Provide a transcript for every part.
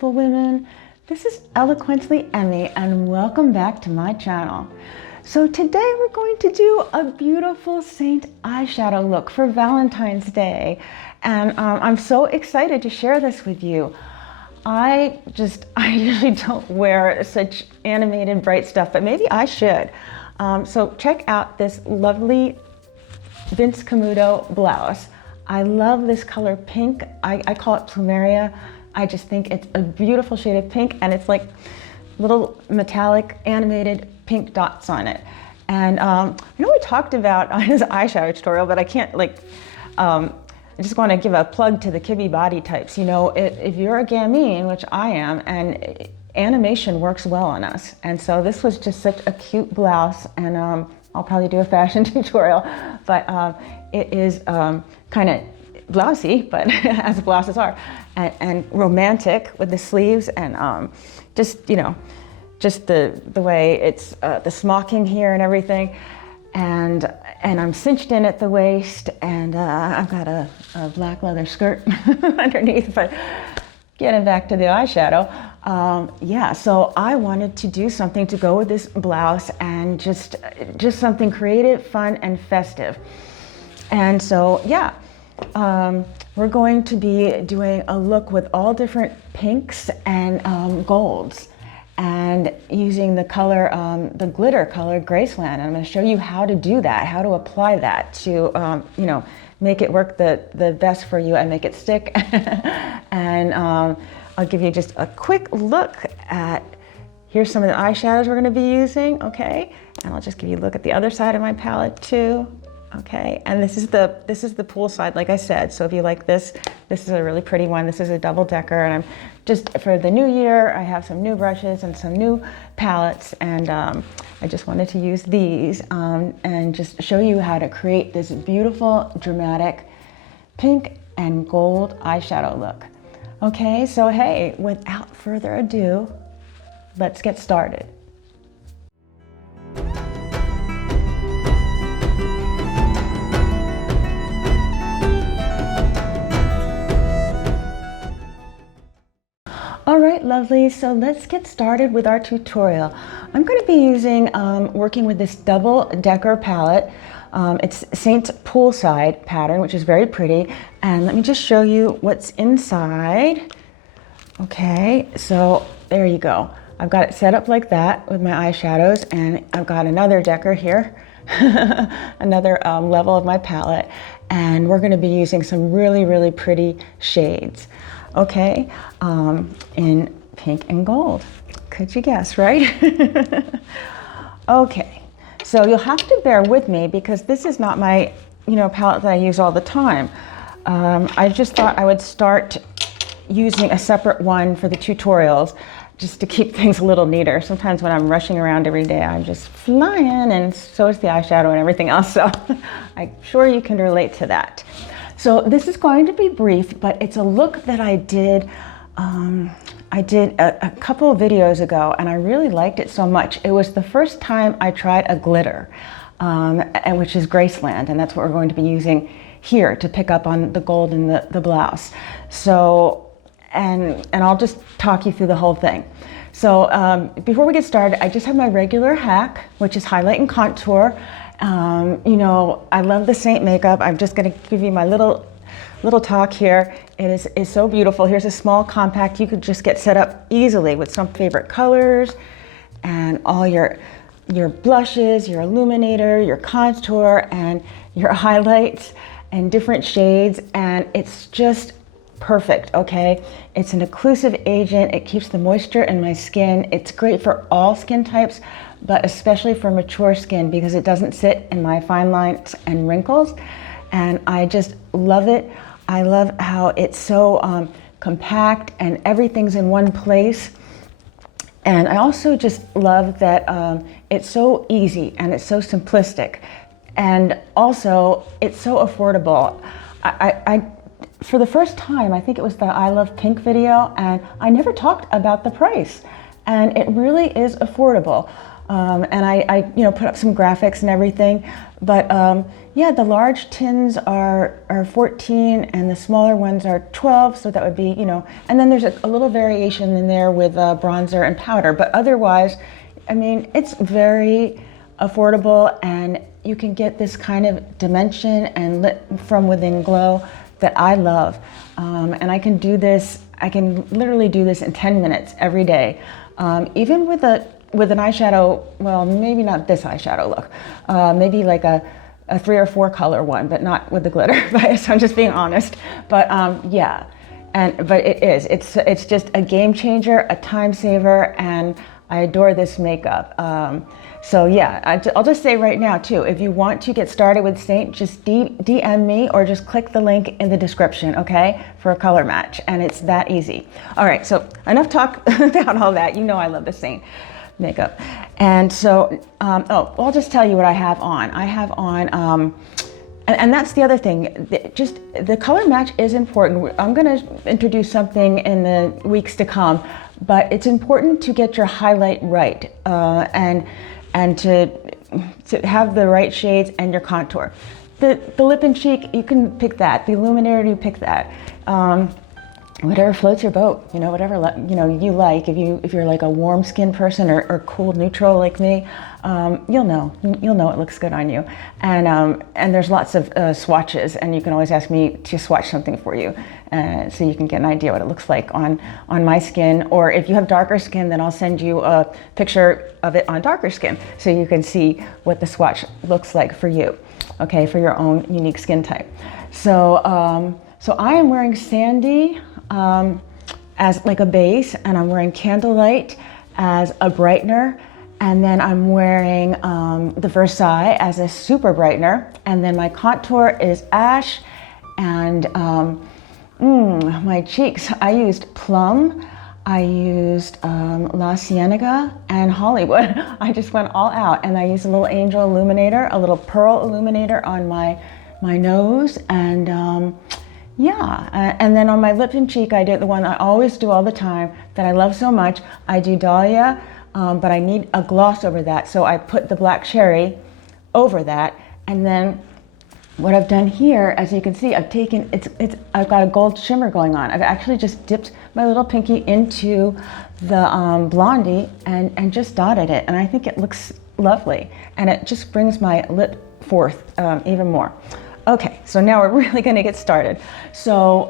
beautiful women. This is Eloquently Emmie and welcome back to my channel. So today we're going to do a beautiful SEINT eyeshadow look for Valentine's Day. And I'm so excited to share this with you. I usually don't wear such animated bright stuff, but maybe I should. So check out this lovely Vince Camuto blouse. I love this color pink. I call it plumeria. I just think it's a beautiful shade of pink, and it's like little metallic animated pink dots on it. And I know we talked about on his eyeshadow tutorial, but I can't I just want to give a plug to the Kibby body types. You know, if you're a gamine, which I am, and animation works well on us. And so this was just such a cute blouse, and I'll probably do a fashion tutorial, but it is kind of blousey, but as blouses are, and romantic with the sleeves, and just the way it's the smocking here and everything, and I'm cinched in at the waist, and I've got a black leather skirt underneath. But getting back to the eyeshadow, yeah, so I wanted to do something to go with this blouse, and just something creative, fun, and festive. And so, yeah, we're going to be doing a look with all different pinks and golds, and using the color, the glitter color, Graceland. And I'm going to show you how to do that, how to apply that to, make it work the best for you and make it stick. And I'll give you just a quick look at, here's some of the eyeshadows we're going to be using, okay? And I'll just give you a look at the other side of my palette too. Okay, and this is the pool side, like I said. So if you like this is a really pretty one. This is a double decker, and I'm just, for the new year, I have some new brushes and some new palettes, and I just wanted to use these and just show you how to create this beautiful, dramatic pink and gold eyeshadow look. Okay, so hey, without further ado, let's get started. All right, lovely, so let's get started with our tutorial. I'm going to be using, working with this double decker palette. It's SEINT Poolside pattern, which is very pretty. And let me just show you what's inside. Okay, so there you go. I've got it set up like that with my eyeshadows, and I've got another decker here, another level of my palette. And we're going to be using some really, really pretty shades. Okay, in pink and gold. Could you guess, right? Okay, so you'll have to bear with me because this is not my, palette that I use all the time. I just thought I would start using a separate one for the tutorials, just to keep things a little neater. Sometimes when I'm rushing around every day, I'm just flying, and so is the eyeshadow and everything else. So I'm sure you can relate to that. So this is going to be brief, but it's a look that I did a couple of videos ago, and I really liked it so much. It was the first time I tried a glitter, and which is Graceland, and that's what we're going to be using here to pick up on the gold in the blouse. So, and I'll just talk you through the whole thing. So before we get started, I just have my regular hack, which is highlight and contour. I love the SEINT makeup. I'm just going to give you my little talk here. It is so beautiful. Here's a small compact. You could just get set up easily with some favorite colors and all your blushes, your illuminator, your contour, and your highlights and different shades. And it's just perfect, okay? It's an occlusive agent. It keeps the moisture in my skin. It's great for all skin types, but especially for mature skin because it doesn't sit in my fine lines and wrinkles. And I just love it. I love how it's so compact and everything's in one place. And I also just love that it's so easy and it's so simplistic. And also it's so affordable. I for the first time, I think it was the I Love Pink video, and I never talked about the price. And it really is affordable. And I put up some graphics and everything. But yeah, the large tins are 14 and the smaller ones are 12. So that would be, and then there's a little variation in there with bronzer and powder. But otherwise, I mean, it's very affordable and you can get this kind of dimension and lit from within glow that I love. And I can do this, I can literally do this in 10 minutes every day. Even with an eyeshadow, well, maybe not this eyeshadow look, maybe like a 3 or 4 color one, but not with the glitter, so I'm just being honest. But yeah, but it's just a game changer, a time saver, and I adore this makeup. So yeah, I'll just say right now too, if you want to get started with SEINT, just DM me or just click the link in the description, okay, for a color match, and it's that easy. All right, so enough talk about all that. You know I love the SEINT makeup. And so, I'll just tell you what I have on. I have on, and that's the other thing, just the color match is important. I'm gonna introduce something in the weeks to come, but it's important to get your highlight right, and to have the right shades and your contour. The lip and cheek, you can pick that. The Illuminator, you pick that. Whatever floats your boat, whatever you like. If you're like a warm skin person or cool neutral like me, you'll know it looks good on you. And there's lots of swatches, and you can always ask me to swatch something for you, so you can get an idea what it looks like on my skin. Or if you have darker skin, then I'll send you a picture of it on darker skin, so you can see what the swatch looks like for you, okay, for your own unique skin type. So so I am wearing Sandy as like a base, and I'm wearing Candlelight as a brightener, and then I'm wearing the Versailles as a super brightener, and then my contour is Ash, and my cheeks, I used Plum, I used La Cienega and Hollywood. I just went all out, and I used a little Angel Illuminator, a little Pearl Illuminator on my nose, and yeah, and then on my lip and cheek, I did the one I always do all the time that I love so much. I do Dahlia, but I need a gloss over that, so I put the Black Cherry over that. And then what I've done here, as you can see, I've got a gold shimmer going on. I've actually just dipped my little pinky into the Blondie and just dotted it, and I think it looks lovely, and it just brings my lip forth even more. Okay, so now we're really gonna get started. So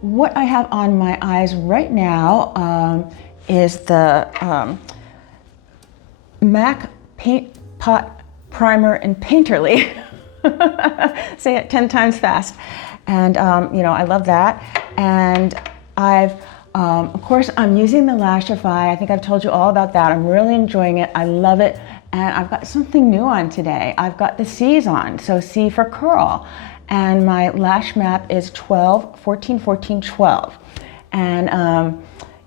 what I have on my eyes right now is the MAC Paint Pot Primer in Painterly. Say it 10 times fast. And I love that. And I've, of course, I'm using the Lashify. I think I've told you all about that. I'm really enjoying it. I love it. And I've got something new on today. I've got the C's on, so C for curl. And my lash map is 12, 14, 14, 12. And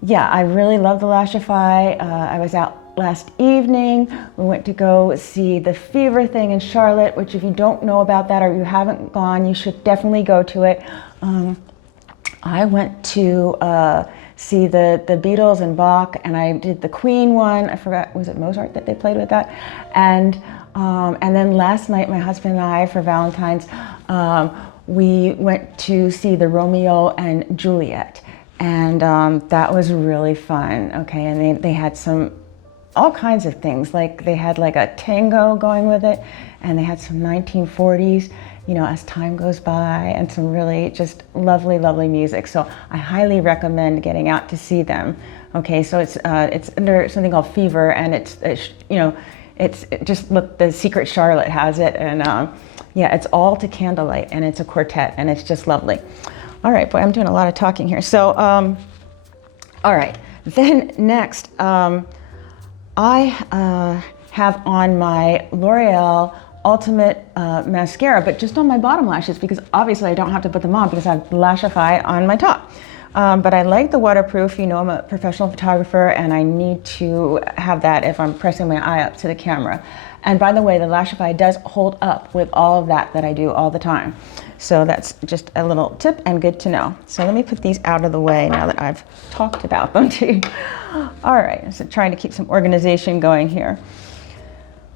yeah, I really love the Lashify. I was out last evening. We went to go see the Fever thing in Charlotte, which if you don't know about that or you haven't gone, you should definitely go to it. I went to see the Beatles and Bach, and I did the Queen one. I forgot, was it Mozart that they played with that? And then last night, my husband and I, for Valentine's, we went to see the Romeo and Juliet, and that was really fun. Okay, and they had all kinds of things, like they had like a tango going with it, and they had some 1940s, as time goes by, and some really just lovely, lovely music. So I highly recommend getting out to see them. Okay, so it's under something called Fever, and it's just look, the Secret Charlotte has it, and yeah, it's all to candlelight, and it's a quartet, and it's just lovely. All right, boy, I'm doing a lot of talking here. So, all right, then next, I have on my L'Oreal Ultimate mascara, but just on my bottom lashes, because obviously I don't have to put them on because I have Lashify on my top. But I like the waterproof. I'm a professional photographer, and I need to have that if I'm pressing my eye up to the camera. And by the way, the Lashify does hold up with all of that I do all the time. So that's just a little tip and good to know. So let me put these out of the way now that I've talked about them too. All right, so trying to keep some organization going here.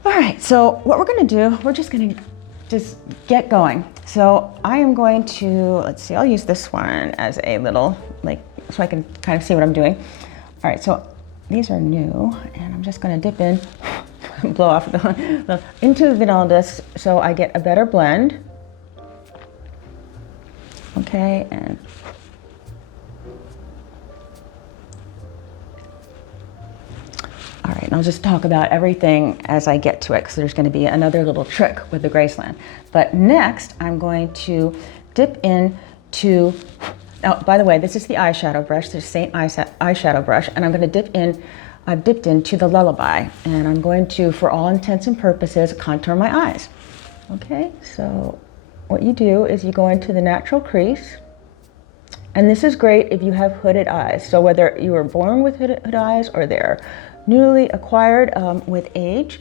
All right, so what we're gonna do, we're just gonna get going. So I am going to, let's see, I'll use this one as a little, like, so I can kind of see what I'm doing. All right, so these are new, and I'm just gonna dip in, blow off into the vanilla disc so I get a better blend. Okay, and all right, and I'll just talk about everything as I get to it, because there's going to be another little trick with the Graceland. But next, I'm going to dip into, oh, by the way, this is the eyeshadow brush, the SEINT eyeshadow brush, and I'm going to dip in, I've dipped into the Lullaby, and I'm going to, for all intents and purposes, contour my eyes. Okay, so what you do is you go into the natural crease, and this is great if you have hooded eyes. So whether you were born with hooded eyes or they're newly acquired with age,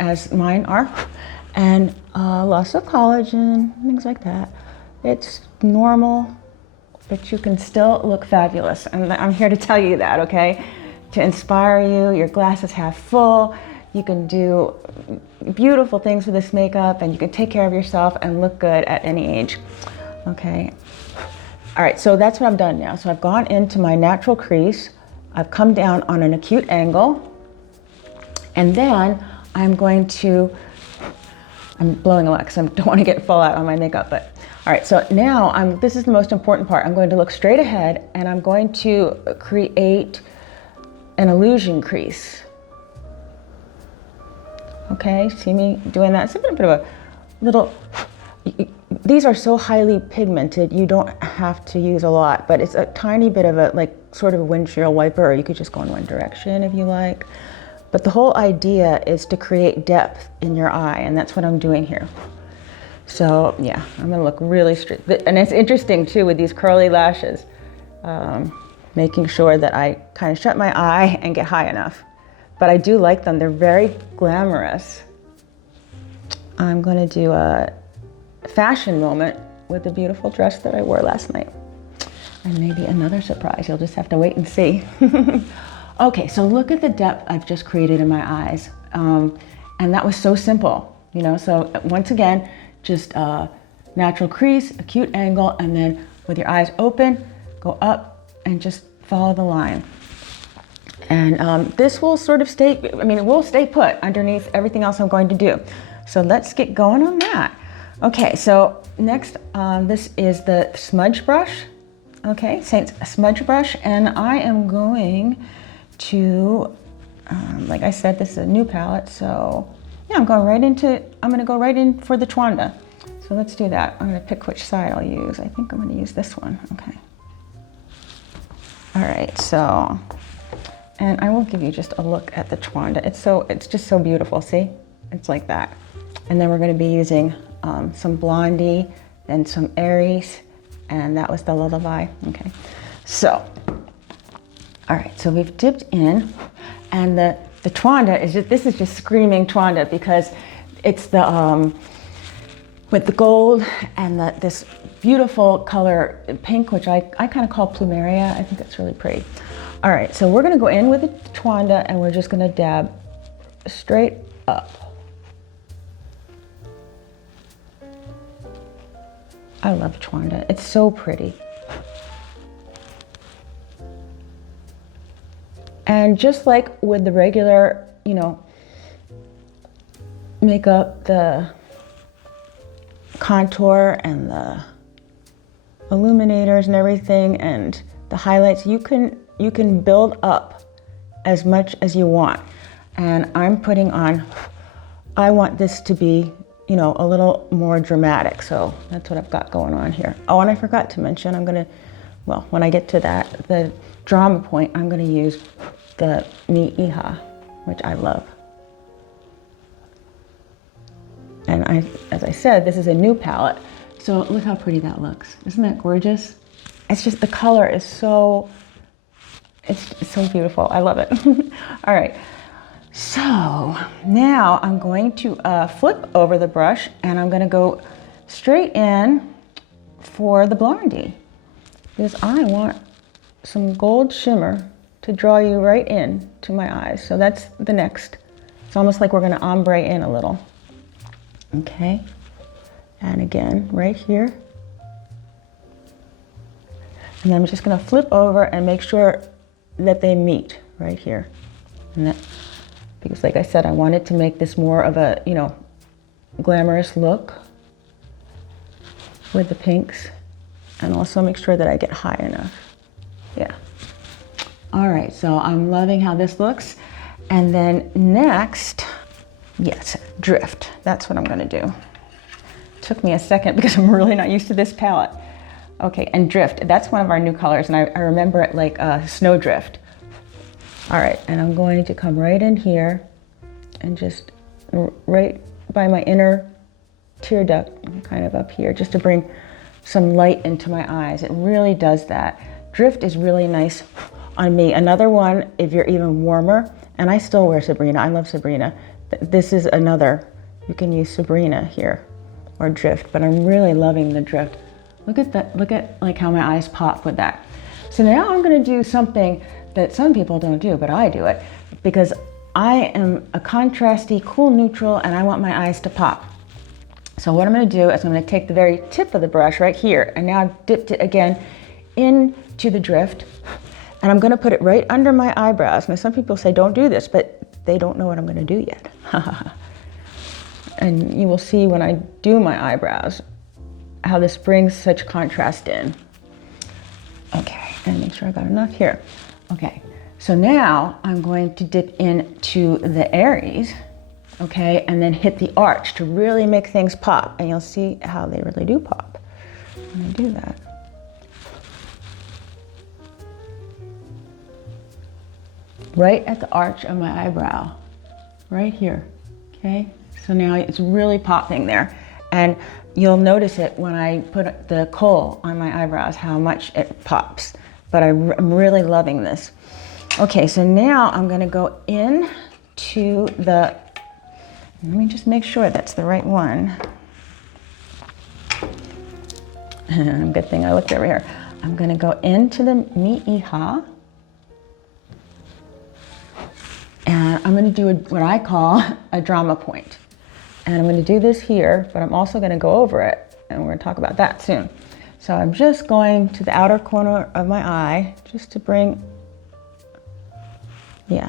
as mine are, and loss of collagen, things like that. It's normal, but you can still look fabulous. And I'm here to tell you that, okay? To inspire you, your glass is half full. You can do beautiful things with this makeup, and you can take care of yourself and look good at any age, okay? All right, so that's what I've done now. So I've gone into my natural crease. I've come down on an acute angle, and then I'm going to, I'm blowing a lot because I don't want to get fallout on my makeup, but all right, so now this is the most important part. I'm going to look straight ahead, and I'm going to create an illusion crease. Okay, see me doing that? It's a bit of a little, these are so highly pigmented, you don't have to use a lot, but it's a tiny bit of a, like, sort of a windshield wiper, or you could just go in one direction if you like. But the whole idea is to create depth in your eye, and that's what I'm doing here. So yeah, I'm gonna look really straight. And it's interesting too with these curly lashes, making sure that I kind of shut my eye and get high enough. But I do like them, they're very glamorous. I'm gonna do a fashion moment with the beautiful dress that I wore last night. And maybe another surprise, you'll just have to wait and see. Okay, so look at the depth I've just created in my eyes. And that was so simple, you know? So once again, just natural crease, acute angle, and then with your eyes open, go up and just follow the line. And this will sort of stay, I mean, it will stay put underneath everything else I'm going to do. So let's get going on that. Okay, so next, this is the smudge brush. Okay, SEINT smudge brush, and I am going to, like I said, this is a new palette, so yeah, I'm gonna go right in for the Twanda. So let's do that. I'm gonna pick which side I'll use. I think I'm gonna use this one, okay. All right, so, and I will give you just a look at the Twanda. It's just so beautiful, see? It's like that. And then we're gonna be using some Blondie and some Aries, and that was the Lullaby, okay. So, all right, so we've dipped in, and the Twanda is just, this is just screaming Twanda, because it's the, with the gold and this beautiful color pink, which I kind of call plumeria. I think it's really pretty. All right, so we're gonna go in with the Twanda, and we're just gonna dab straight up. I love Twanda, it's so pretty. And just like with the regular, you know, makeup, the contour and the illuminators and everything and the highlights, you can build up as much as you want. And I'm putting on, I want this to be, you know, a little more dramatic. So that's what I've got going on here. Oh, and I forgot to mention, I'm gonna, well, when I get to that, the drama point, I'm gonna use the Mi Hija, which I love. And as I said, this is a new palette. So look how pretty that looks. Isn't that gorgeous? It's just, the color is so, it's so beautiful. I love it. All right. So now I'm going to flip over the brush, and I'm gonna go straight in for the Blondie, because I want some gold shimmer to draw you right in to my eyes. So that's the next It's almost like we're gonna ombre in a little. Okay, and again, right here. And then I'm just gonna flip over and make sure that they meet right here. And that, because like I said, I wanted to make this more of a, you know, glamorous look with the pinks, and also make sure that I get high enough. Yeah. All right, so I'm loving how this looks. And then next, yes, drift. That's what I'm gonna do. Took me a second because I'm really not used to this palette. Okay, and drift, that's one of our new colors, and I remember it like snow drift. All right, and I'm going to come right in here and just right by my inner tear duct, kind of up here, just to bring some light into my eyes. It really does that. Drift is really nice on me. Another one, if you're even warmer, and I still wear Sabrina, I love Sabrina. This is another, you can use Sabrina here, or drift, but I'm really loving the drift. Look at that, look at like how my eyes pop with that. So now I'm gonna do something that some people don't do, but I do it, because I am a contrasty, cool neutral, and I want my eyes to pop. So what I'm gonna do is I'm gonna take the very tip of the brush right here, and now I've dipped it again into the drift, and I'm gonna put it right under my eyebrows. Now some people say don't do this, but they don't know what I'm gonna do yet. And you will see when I do my eyebrows how this brings such contrast in. Okay, and make sure I got enough here. Okay, so now I'm going to dip into the Aries, okay, and then hit the arch to really make things pop, and you'll see how they really do pop when I do that. Right at the arch of my eyebrow, right here, okay? So now it's really popping there, and you'll notice it when I put the kohl on my eyebrows, how much it pops, but I'm really loving this. Okay, so now I'm gonna go in to the, let me just make sure that's the right one. Good thing I looked over here. I'm gonna go into the Mi Hija, and I'm gonna do what I call a drama point. And I'm gonna do this here, but I'm also gonna go over it, and we're gonna talk about that soon. So I'm just going to the outer corner of my eye, just to bring, yeah,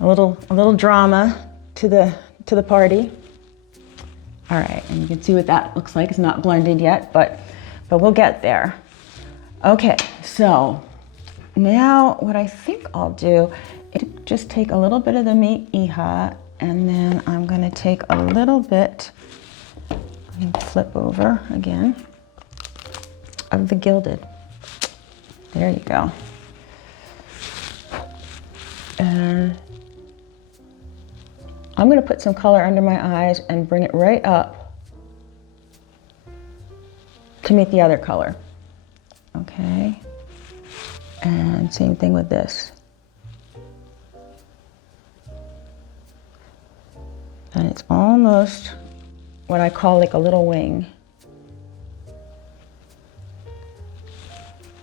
a little drama to the party. All right, and you can see what that looks like. It's not blended yet, but we'll get there. Okay, so now what I think I'll do is just take a little bit of the Mi Hija, and then I'm gonna take a little bit, and flip over again, of the Gilded. There you go. And I'm gonna put some color under my eyes and bring it right up to meet the other color. Okay, and same thing with this. And it's almost what I call like a little wing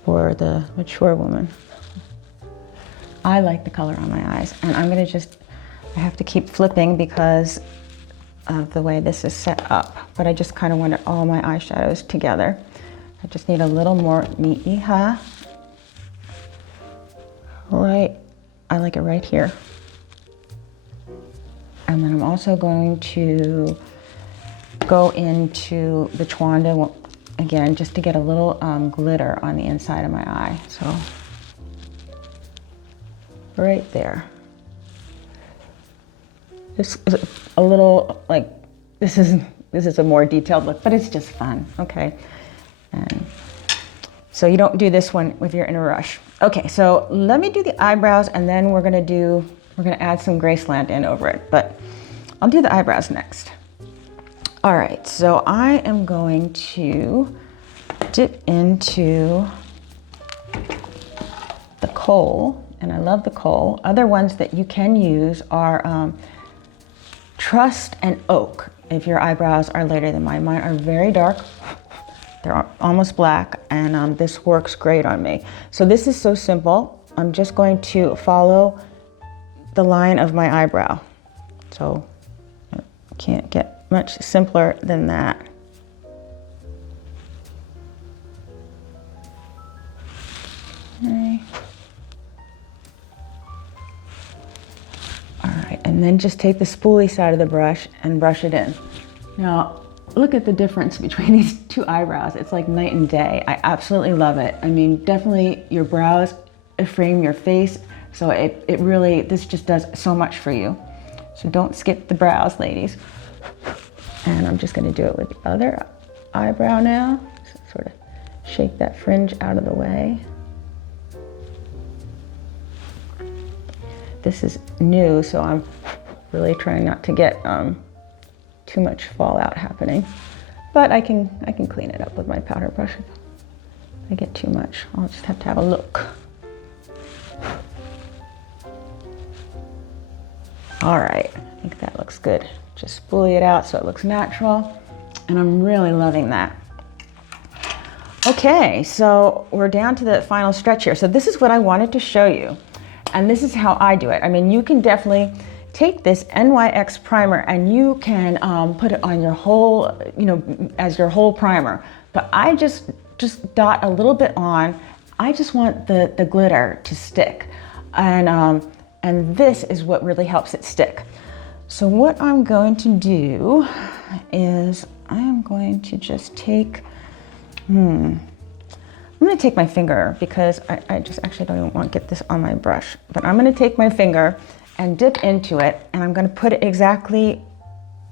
for the mature woman. I like the color on my eyes, and I'm gonna just, I have to keep flipping because of the way this is set up, but I just kind of wanted all my eyeshadows together. I just need a little more Mi Hija. Right, I like it right here. And then I'm also going to go into the Twanda again, just to get a little glitter on the inside of my eye. So right there. This is a little like, this is a more detailed look, but it's just fun, okay? And so you don't do this one if you're in a rush. Okay, so let me do the eyebrows, and then we're gonna add some Graceland in over it, but I'll do the eyebrows next. All right, so I am going to dip into the kohl, and I love the kohl. Other ones that you can use are Trust and Oak, if your eyebrows are lighter than mine. Mine are very dark. They're almost black, and this works great on me. So this is so simple. I'm just going to follow the line of my eyebrow, So can't get much simpler than that. Okay. All right, and then just take the spoolie side of the brush and brush it in. Now, look at the difference between these two eyebrows. It's like night and day. I absolutely love it. I mean, definitely your brows frame your face. So it really, this just does so much for you. So don't skip the brows, ladies. And I'm just gonna do it with the other eyebrow now. So sort of shake that fringe out of the way. This is new, so I'm really trying not to get too much fallout happening. But I can clean it up with my powder brush. If I get too much, I'll just have to have a look. All right, I think that looks good. Just spoolie it out so it looks natural. And I'm really loving that. Okay, so we're down to the final stretch here. So this is what I wanted to show you. And this is how I do it. I mean, you can definitely take this NYX primer and you can put it on your whole, you know, as your whole primer. But I just dot a little bit on. I just want the glitter to stick. And this is what really helps it stick. So what I'm going to do is I am going to just take, I'm gonna take my finger because I just actually don't even want to get this on my brush, but I'm gonna take my finger and dip into it and I'm gonna put it exactly,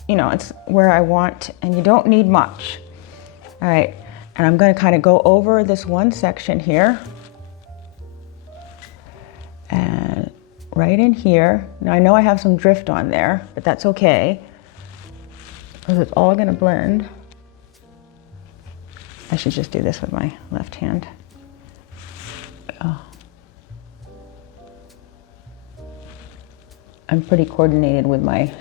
you know, it's where I want, and you don't need much. All right, and I'm gonna kind of go over this one section here and right in here. Now I know I have some drift on there, but that's okay because it's all gonna blend. I should just do this with my left hand. Oh. I'm pretty coordinated with my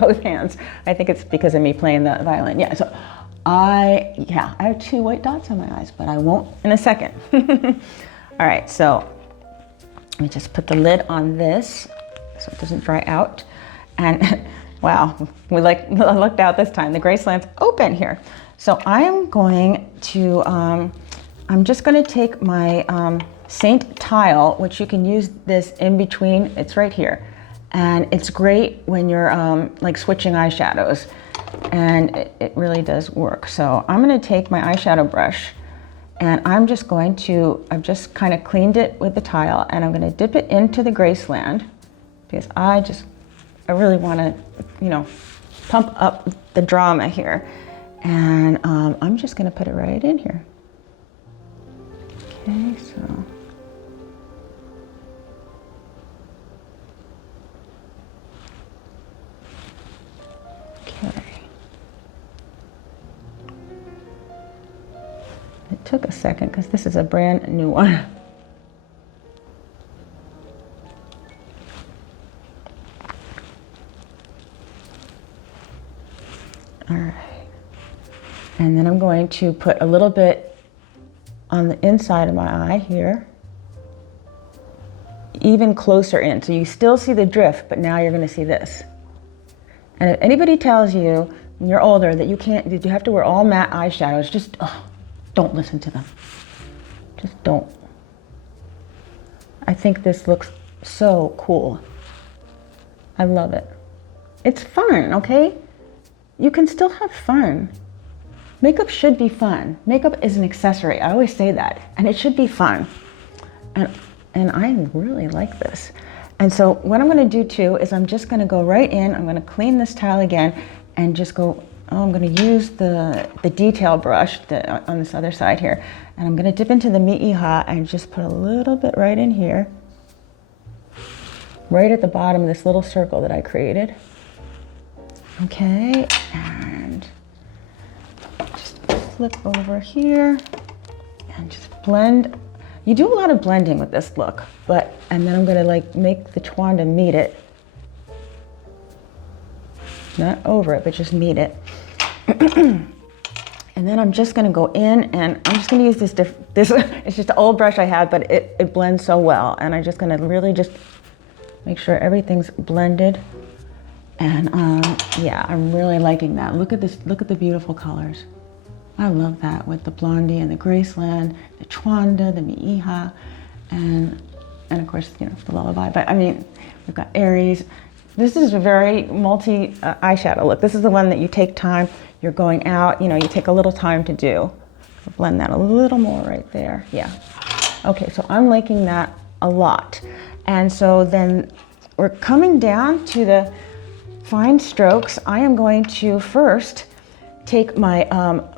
both hands. I think it's because of me playing the violin. Yeah, so I have 2 white dots on my eyes, but I won't in a second. All right, so let me just put the lid on this so it doesn't dry out. And wow, we lucked out this time. The Graceland's open here. So I'm going to, I'm just gonna take my SEINT tile, which you can use this in between, it's right here. And it's great when you're like switching eyeshadows, and it really does work. So I'm gonna take my eyeshadow brush and I'm just going to, I've just kind of cleaned it with the tile and I'm gonna dip it into the Graceland because I really wanna, you know, pump up the drama here. And I'm just gonna put it right in here. Okay, so. Okay. It took a second because this is a brand new one. All right. And then I'm going to put a little bit on the inside of my eye here, even closer in. So you still see the drift, but now you're gonna see this. And if anybody tells you when you're older that you have to wear all matte eyeshadows, just don't listen to them. Just don't. I think this looks so cool. I love it. It's fun, okay? You can still have fun. Makeup should be fun. Makeup is an accessory. I always say that, and it should be fun. And I really like this. And so what I'm gonna do too is I'm just gonna go right in, I'm gonna clean this tile again and just go, I'm gonna use the detail brush on this other side here. And I'm gonna dip into the Mi Hija and just put a little bit right in here, right at the bottom of this little circle that I created. Okay, and just flip over here and just blend. You do a lot of blending with this look, and then I'm gonna like make the Twanda meet it. Not over it, but just meet it. And then I'm just gonna go in and I'm just gonna use this, it's just an old brush I have, but it blends so well. And I'm just gonna really just make sure everything's blended. And yeah, I'm really liking that. Look at this, look at the beautiful colors. I love that with the Blondie and the Graceland, the Twanda, the Mi Hija, and of course, you know, the Lullaby. But I mean, we've got Aries. This is a very multi eyeshadow look. This is the one that you take time, you're going out, you know, you take a little time to do. I'll blend that a little more right there, yeah. Okay, so I'm liking that a lot. And so then we're coming down to the fine strokes. I am going to first take my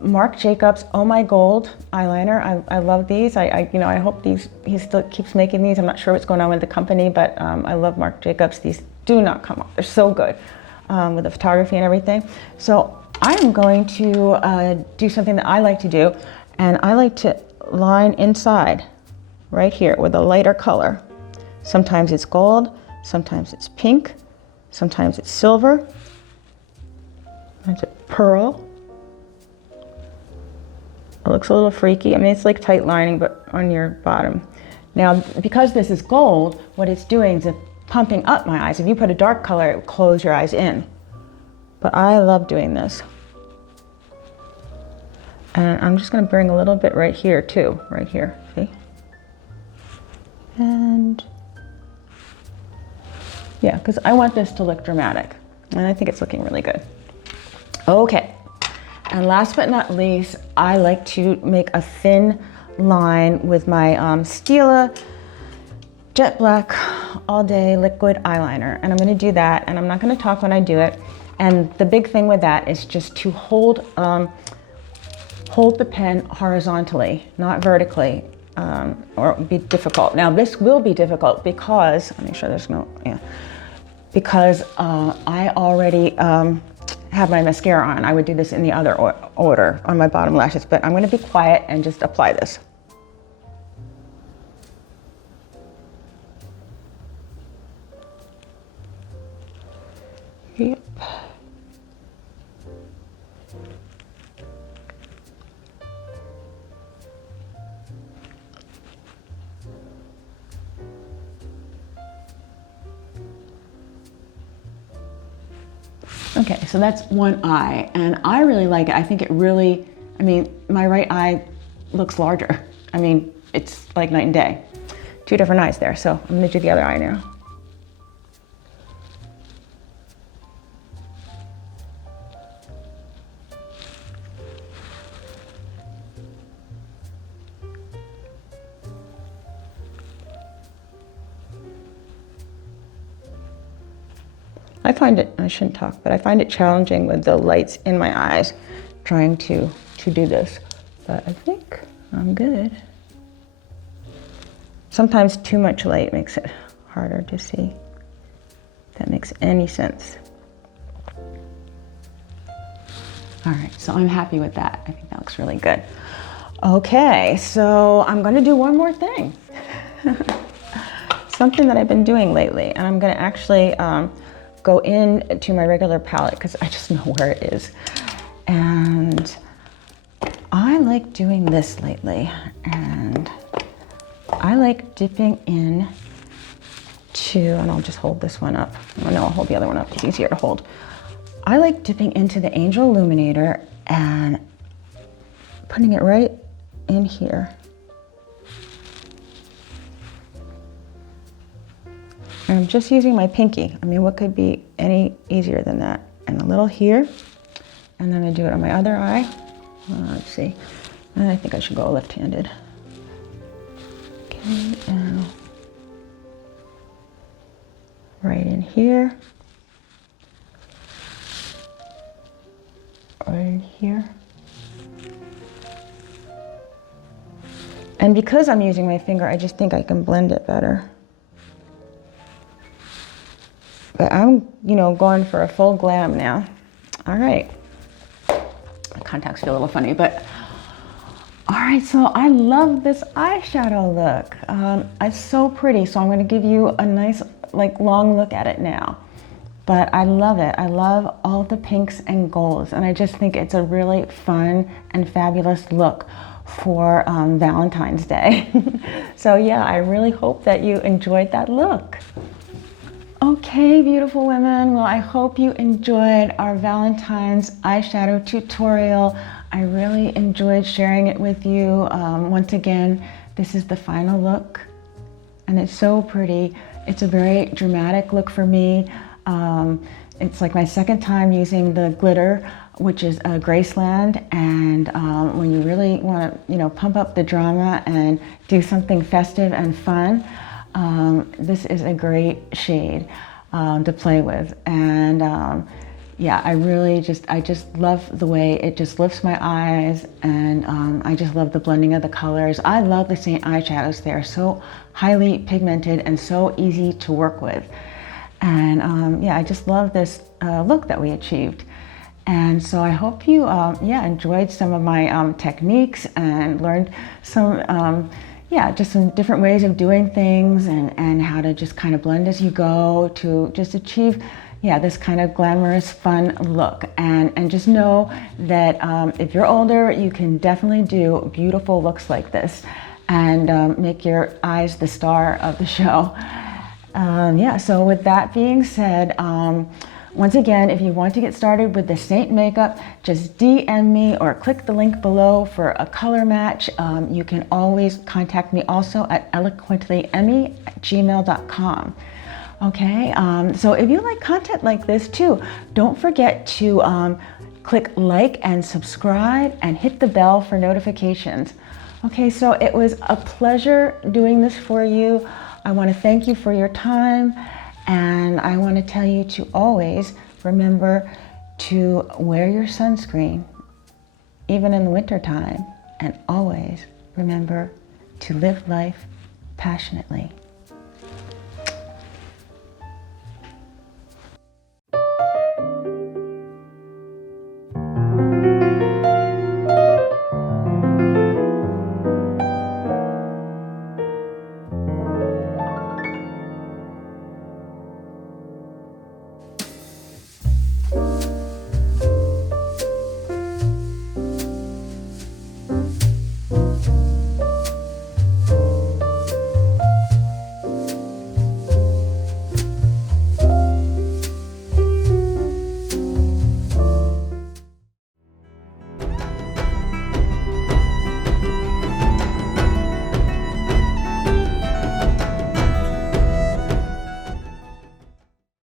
Marc Jacobs Oh My Gold eyeliner. I love these. You know, I hope he still keeps making these. I'm not sure what's going on with the company, but I love Marc Jacobs. These do not come off. They're so good with the photography and everything. So I am going to do something that I like to do, and I like to line inside right here with a lighter color. Sometimes it's gold, sometimes it's pink, sometimes it's silver, sometimes it's pearl. It looks a little freaky. I mean, it's like tight lining, but on your bottom. Now, because this is gold, what it's doing is it's pumping up my eyes. If you put a dark color, it will close your eyes in. But I love doing this. And I'm just gonna bring a little bit right here too, right here, see? And yeah, because I want this to look dramatic. And I think it's looking really good. Okay. And last but not least, I like to make a thin line with my Stila Jet Black All Day Liquid Eyeliner. And I'm gonna do that, and I'm not gonna talk when I do it. And the big thing with that is just to hold the pen horizontally, not vertically, or it would be difficult. Now this will be difficult because, let me make sure there's no, yeah. Because I already have my mascara on. I would do this in the other order on my bottom lashes, but I'm gonna be quiet and just apply this. Yep. Okay, so that's one eye, and I really like it. I think it really, I mean, my right eye looks larger. I mean, it's like night and day. Two different eyes there, so I'm gonna do the other eye now. I find it, I shouldn't talk, but I find it challenging with the lights in my eyes trying to do this. But I think I'm good. Sometimes too much light makes it harder to see. If that makes any sense. All right, so I'm happy with that. I think that looks really good. Okay, so I'm gonna do one more thing. Something that I've been doing lately, and I'm gonna actually, go into my regular palette because I just know where it is. And I like doing this lately, and I like dipping in to, and I'll just hold this one up. Oh no, I'll hold the other one up, it's easier to hold. I like dipping into the Angel Illuminator and putting it right in here. And I'm just using my pinky. I mean, what could be any easier than that? And a little here, and then I do it on my other eye. Let's see, I think I should go left-handed. Okay, and right in here, right in here. And because I'm using my finger, I just think I can blend it better. But I'm, you know, going for a full glam now. All right. My contacts feel a little funny, but all right, so I love this eyeshadow look. It's so pretty, so I'm gonna give you a nice, like, long look at it now. But I love it. I love all the pinks and golds, and I just think it's a really fun and fabulous look for Valentine's Day. So yeah, I really hope that you enjoyed that look. Okay. Okay, beautiful women. Well, I hope you enjoyed our Valentine's eyeshadow tutorial. I really enjoyed sharing it with you. Once again, this is the final look, and it's so pretty. It's a very dramatic look for me. It's like my second time using the glitter, which is Graceland, and when you really want to, pump up the drama and do something festive and fun, this is a great shade to play with. And yeah, I just love the way it just lifts my eyes, and I just love the blending of the colors. I love the SEINT eyeshadows. They're so highly pigmented and so easy to work with. And yeah, I just love this look that we achieved. And so I hope you enjoyed some of my techniques and learned some just some different ways of doing things, and how to just kind of blend as you go to just achieve this kind of glamorous, fun look. And just know that if you're older, you can definitely do beautiful looks like this and make your eyes the star of the show. So with that being said, once again, if you want to get started with the SEINT makeup, just DM me or click the link below for a color match. You can always contact me also at eloquentlyemmie@gmail.com. Okay, so if you like content like this too, don't forget to click like and subscribe and hit the bell for notifications. Okay, so it was a pleasure doing this for you. I want to thank you for your time. And I want to tell you to always remember to wear your sunscreen, even in the wintertime, and always remember to live life passionately.